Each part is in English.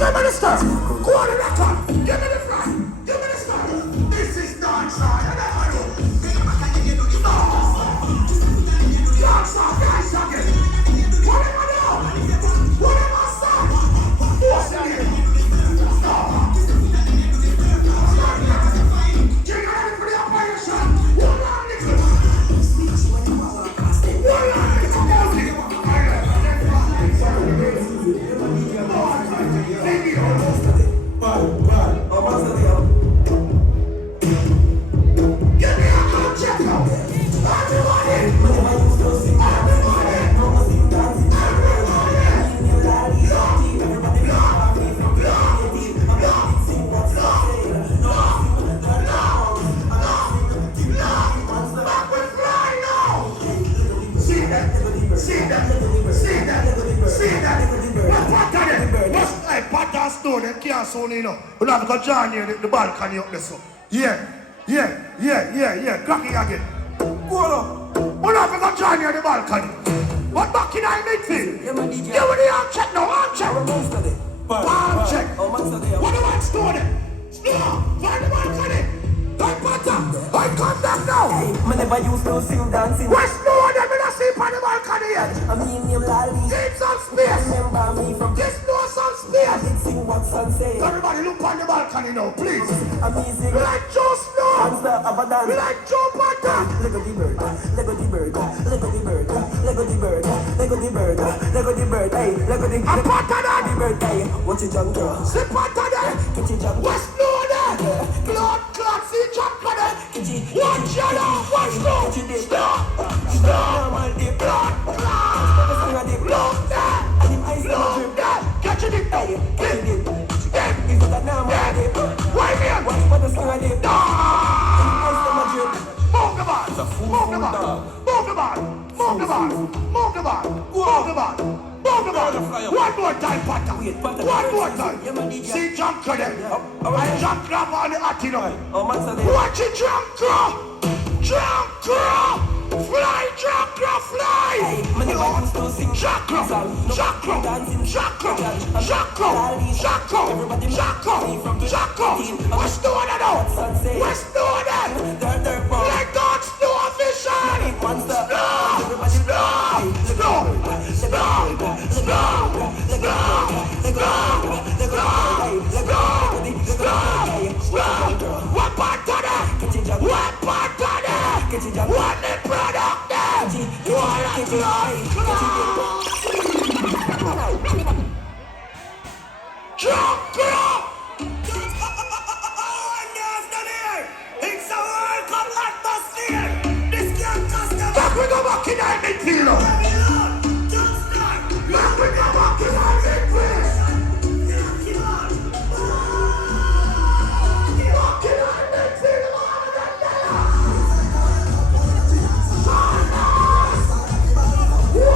Give me the star. Go on the record. Give me the fly. Give me the star. This is dancehall. You never know. Dancehall, guys, again. What am I now? What am I saying? What's the name? Star. King of for the operation. One on nickel. One on nickel. Give me a good check out. They can't sound you know. We have to go join you the balcony up there so. Yeah. Crack it again. Go on. We have to go join you the balcony. But back in our midfield. Yeah, with the arm check now, arm check. Arm check. What do you want to do there? Snow, find the balcony. Don't patter. I come back now. I never used to sing dancing. Where's no one that will sleep on the balcony yet? I mean him lolly. Take some space. Remember me from just know some I space. did sing what son say. Everybody look on the balcony now, please. Amazing. Like Joe Snow. Answer of a dance. Like Joe Patter. Lego the bird. Lego the bird. Lego the bird. Lego the bird. Lego the bird. Lego the bird. Hey, Lego the bird. I'm Patter that. The bird. Hey, what you jump girl? See Patter that. Get you jump. What's no that? Blood clot, see jump for that. Watch your love, watch no. Stop. Blood clot. Look that. Look that. Catch it. Why here? Watch for the skin of it. Move the ball. Move the ball. Move the ball. Move the ball. Move the ball. Move the ball. Move the ball. One more time, Patter. One more time. See jump for them. I jump grab on the Attino. Watch it jump crow. Jump crow. Fly, jump crow, fly. Jump crow. Jump crow. Jump crow. Jump crow. Jump crow. Jump crow. Jump crow. What's doing it now? What's doing it? Like God's new official. What part of that? What part of that? What the product there? Jump crop! It's a World Cup atmosphere! This can't cost them! Back we go back in our midfield! Back we go back in our midfield! What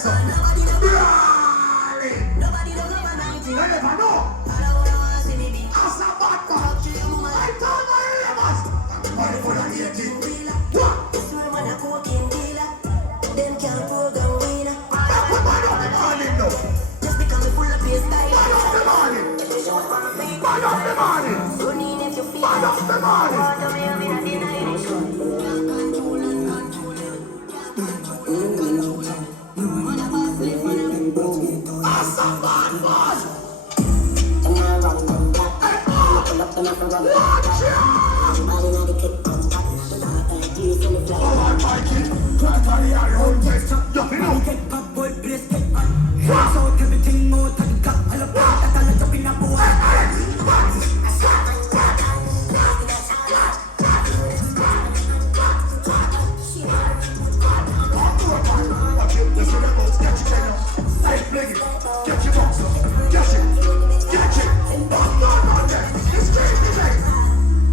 yes, sir. Brawling. Nobody don't know about You never know. As a bad man. I told my neighbors. Money for the 18. What? This woman a cocaine dealer. Them can't program winner. Back with man of the morning, no. Just because we full of pace style. Man of the morning. Man of the morning. Running if you feel. Man of the morning. As a bad man. Watch it. Oh, I'm Mikey. Can't carry your own best. You know. Get bad boy, please get bad. Hands out everything out of the cup. I love that. I love in a boy. Watch it. Let's get the get your channel. Hey, bling it. Get your box up. Get it. Get it. No, there. It's crazy, man.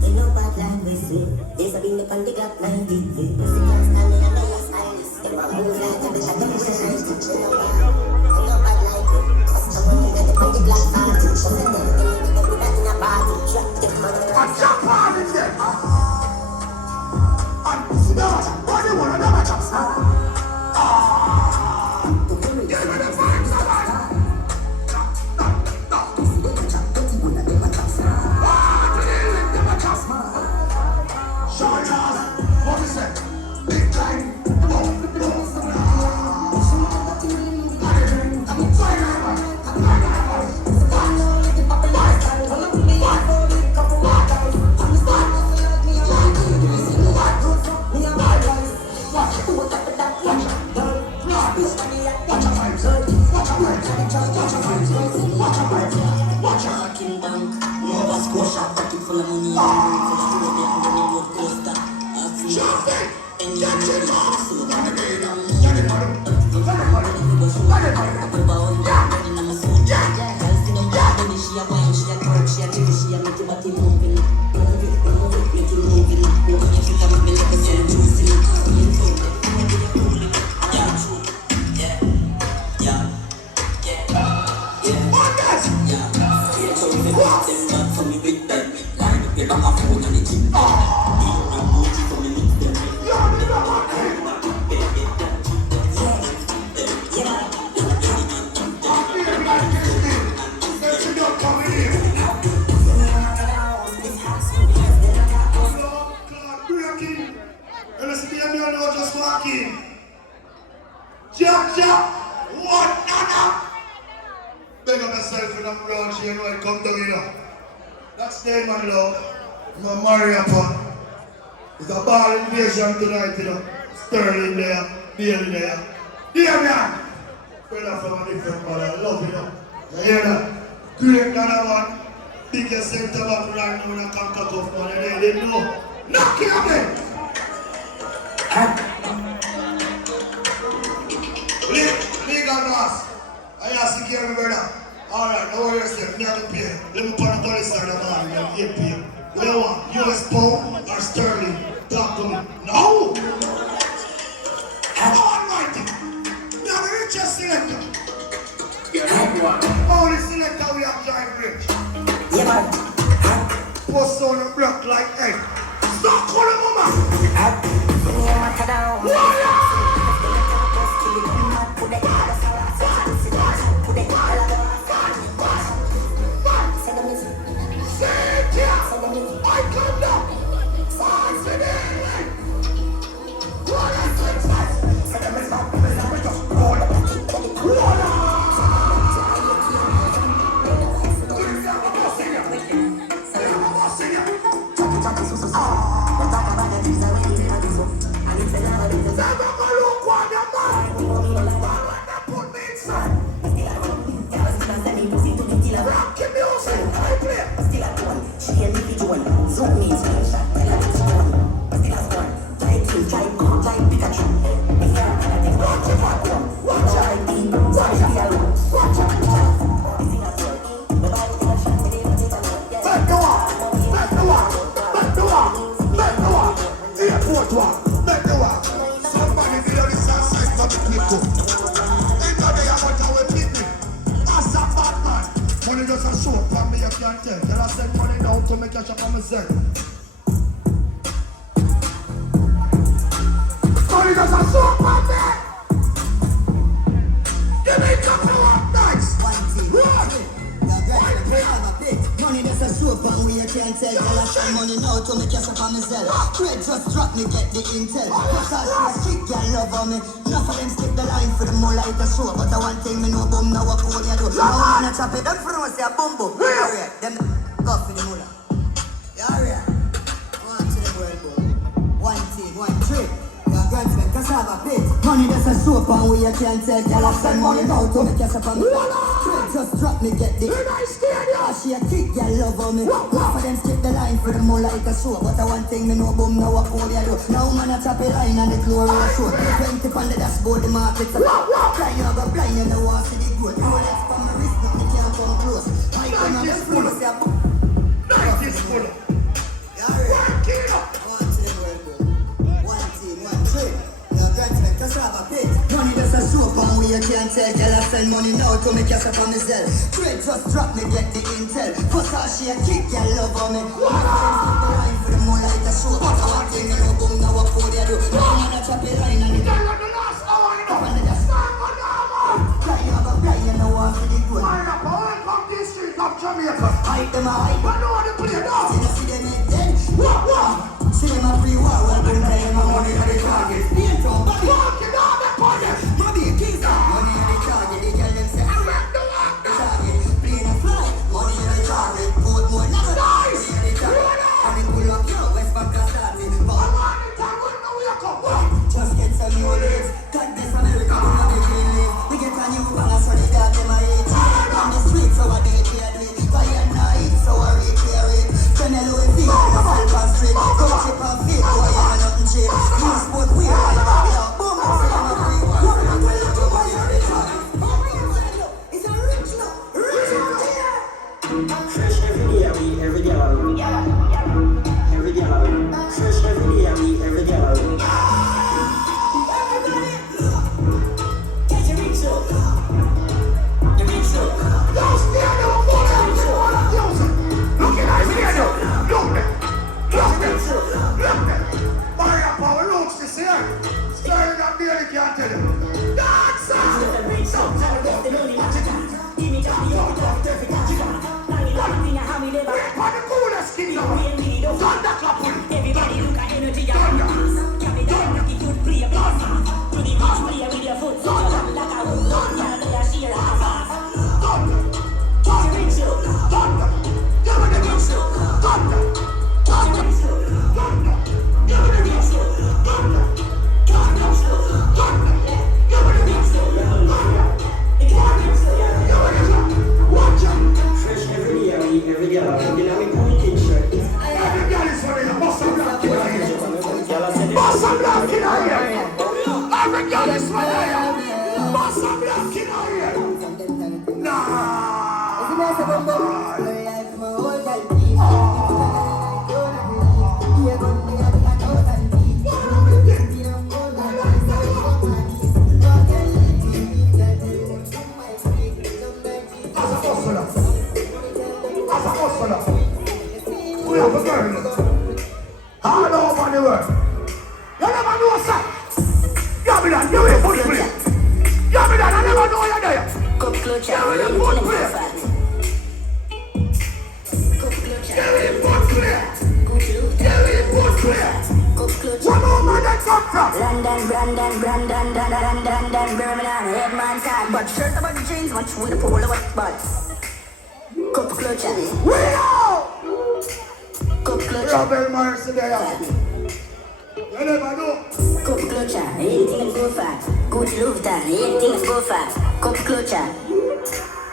They know bad like we sweet. There's a bean up on the gap like this. Pussy can't stand it and they are stylists. They want moves like a bitch at the mission. They know bad like we. Someone who got the pretty black party. She said them things they put that in a party. Drop them on the I jump on in there. And what do you want to know about chops? Give me the vibes, man. What is it? Big time. Watch out. Nova Scotia, pocket full of money. Jump it. Get it off. Big up yourself in the brown here and right, come down here. That's name and love. I'm Mario Pan. It's a ball invasion tonight, you know. Sterling there, Bailey there. Hear me on. Brother from a different ball, I love you know. You hear that? Great another one. Biggest center back right now in a conquer cup man. And they know. Knock it again. Legal glass. I ask you here, brother. Alright, no worries, me have to pay. Let me put the police on the man, you pay. What do you want? US pound or sterling? Talk to me. No! Alrighty. Me have the richest selector. Only selector we have giant rich. Yeah, man. Post on a block like egg. Stop calling mama! I come down. Never Money just a show for me, you can't tell. Tell I send money now to make cash up on myself. Money just a show for me. Give me a couple of nights. Money that's a soap and we can't tell. Girl, I shine money now to make cash up on myself. Trade just drop me, get the intel. Cause I see a street girl love on me. Enough of them skip the line for the more like a soap. But the one thing me know boom now what pony I do. Now I'm gonna chop it up for them say a boom boom. Alright, them go for the moolah. Alright, go on to the world boom. One team, one trade. Grandson, cassava pit. Money that's a soap and we can't tell. Girl, I spend money now to make cash up on me. Trade just drop me, get the she a kick, girl love on me. Half of them skip the line for the more like a show. But the one thing me know boom now what pony I do. Now man a chop a line and the glory a show. 20 on the dashboard, the market's a fly you go blind and the want see the growth. Rolex from my wrist, but me can't come close. I come on the floor, say a boom. Night is full. Work it up. One to the world, bro. One team, one trade. Now grandson, cassava pit. Money that's a soap and we can't tell. Girl, I spend money now to make cash up on myself. Trade just drop me, get the intel. Cause all she a kick, girl love on me. Half of them skip the line for the more like a show. But the one thing me know boom now what pony I do. Now man a chop a line and the Girl, on the last hour, you know. and the dash. Fly you go fly you know want see the growth. Fire up, welcome to the street of Jamaica. Hide them a hide. I know how to play now. See them hit dead. See them a free war. Well, boom, play them a money on the target. Paint on body. Walk it on the party. Money a king. Money on the target. The girl them say, I rap the walk the target. Plane a fly. Money on the target. Put more nice. Money on the target. And they pull up yo. West Bank a starting. I want it, I want to wake up. Just get some new lives. God bless America. We have a green live. We get a new balance so they got them a hate. On the street so I did it. Fire night so I repair it. Chanel with feet. Myself on street. Go chip on feet. Boy, I got nothing cheap. You sport weird. Yo, boom. Say I'm a free one. It's a rich now. Rich out here. Fresh every day, I meet every day, I meet every day, I meet fresh every day, I meet every day, I meet. Everybody, get your rich up. The rich up. Don't stand up, boy. Look at us here, though. Look there. Look there. Look there. Fire up our looks this year. Stirring up the other can't tell you. Dance We're on the coolest skin now. Thunderclap. Everybody look at energy and dance. Can be done, make it good, play a bass. To the match, play with your foot. So you jump like a hook. Can't play a sheer ass. Thunder. Thunder. Thunder. Give me the whistle. Thunder. Thunder. Thunder. Give me the whistle. Thunder. Thunder. Thunder. Give me the whistle. Thunder. Watch out. Fresh every day, I meet every day, I meet. You know, we cool t-shirt. Every girl is funny. Bust some black in her ear. Girl, I said, Bust some black in her ear. Every girl is funny. Bust some black in her ear. Nah. As a hustler, we have a girl all over the world. You never know, sir. You be that, you will put play. You be that, I never know you're there. Cup clutch, You will put play. You will put play. You will put play. What over that come from? London, Birmingham, Headman tag. But shirt about the jeans, much with the polo what but. Cup clutch, We know. cup clutch, Robert Morrison there. You never know. cup clutcher, anything go fast. Gucci Louboutin, anything go fast. Cup clutcher.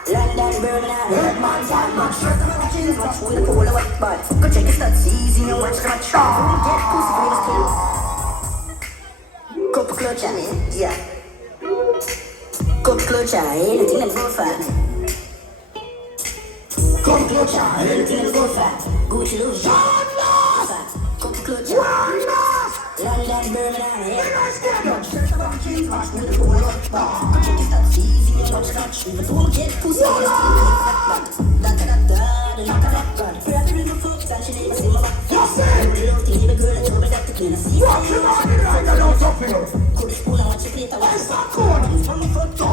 London, Birmingham, Headman tag. But shirt about the jeans, much with the polo what but. Go check your stats, easy and watch the match. Get pussy for the skill. Cup clutcher, yeah. Cup clutcher, anything that go fast. Cup clutcher, anything that go fast. Gucci Louboutin, cup clutcher. London, Birmingham, Headman. Shirt about the jeans, watch with the polo what but. Go check your stats, easy and watch the match. Don't get pussy for the skill. Watch him on the line and don't stop him. Where's that corner? From the front door.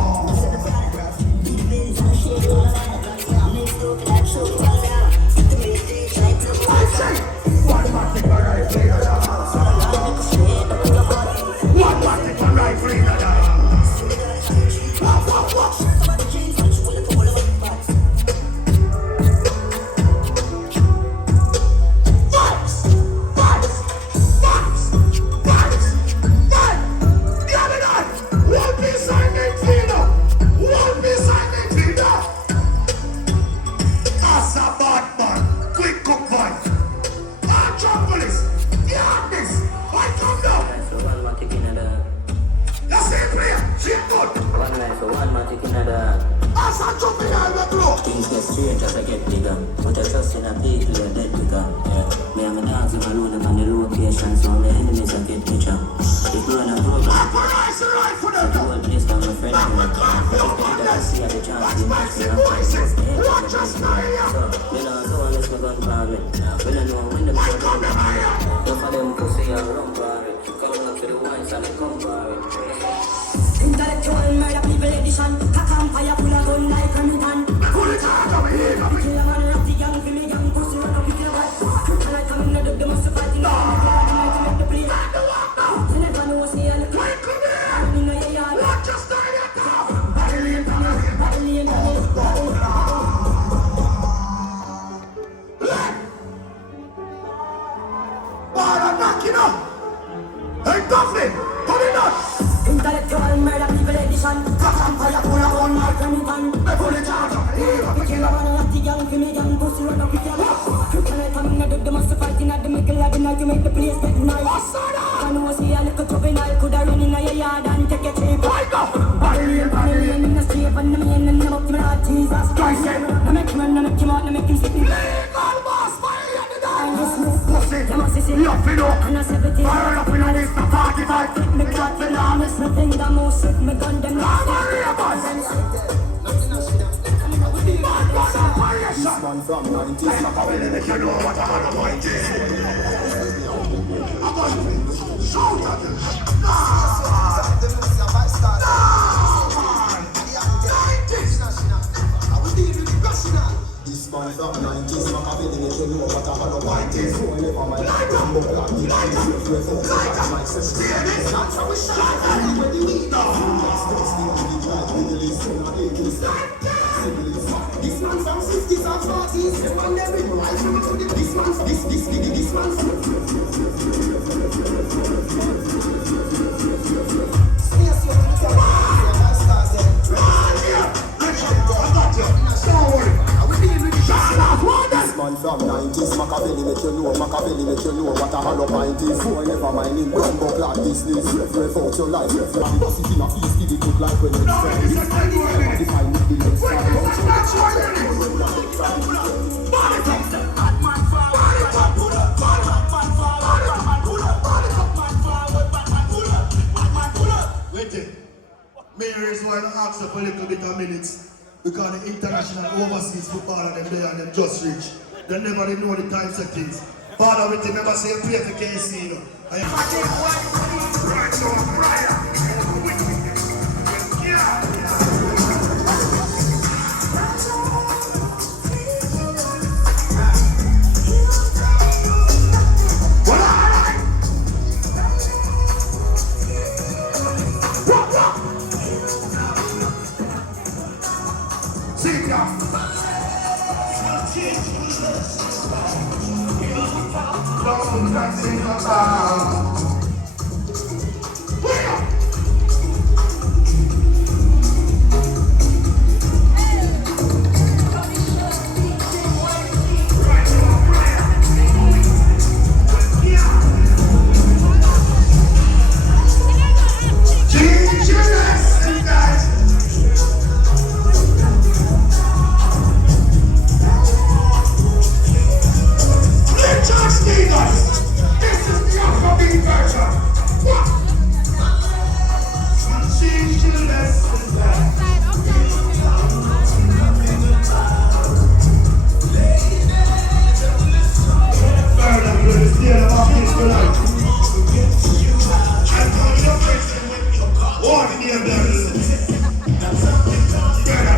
I say, one man take a rifle in the house. One man take a rifle in the house. Things get strange as I get bigger. But I trust in a people who are dead bigger. Yeah. Me and my dogs are alone on the location, so my enemies are get picture. If you wanna go back, the whole place down my friend. I see the chance to match me up. So, you know, so unless my gun for me. When I know when the people come to me. Enough of them pussy and run for it. Come up to the wines and they come for it. Intellectual murder people edition. Cock and fire full of gun like Remington. Pull it out of here, come here. Kill a man like the young, for me young pussy run up with your wife. And I come in the dog, they must fight in the to make the play. You never know what's here. Wait, come here. I'm in the yard. Watch us die at the house. I'm knocking up. Hey, Duffy, put it up. Intellectual murder people edition. Cock and fire full of gun like Remington. Pull it out of here. Kill a man like the young, for me young pussy run up with your wife. And I come in the dog, they must fight in the middle of the night to make the place get nice. I know see a little juvenile could have run in your yard and take a trip. Barrel in the street and the man and the up to my Jesus Christ. I make him run, I make him out, I make him sit in. You must see, you feel up. And I say everything. Fire up in a list of 45. Take me cut the longest, me think the most sick, me gun them last. This man from 90s, I'm not really make you know what a hard point is. I'm going to shout at them. This man from 90s, Machiavelli make you know what a hollow point is. So never mind, I'm not black, the line is your friend. My sister, that's how we shine. When you need the this man from 50s and 40s, the man there with right from this man, this man. Space you want to tell me, that's started. I got you. Don't worry. This man from 90s, Machiavelli make you know what a hollow pint is. So never mind him, don't go like this. Rev out your life, and bust it in a feast, give it good like when it's friends. Define with the next Mayor is why I ask for a little bit of minutes. Because the international overseas footballer them there and them just reach. They never even know the time settings. Father, we never say pray for KC, you know. Right now, Brian. Yeah. Well, all right. What? Sit down. Don't sing about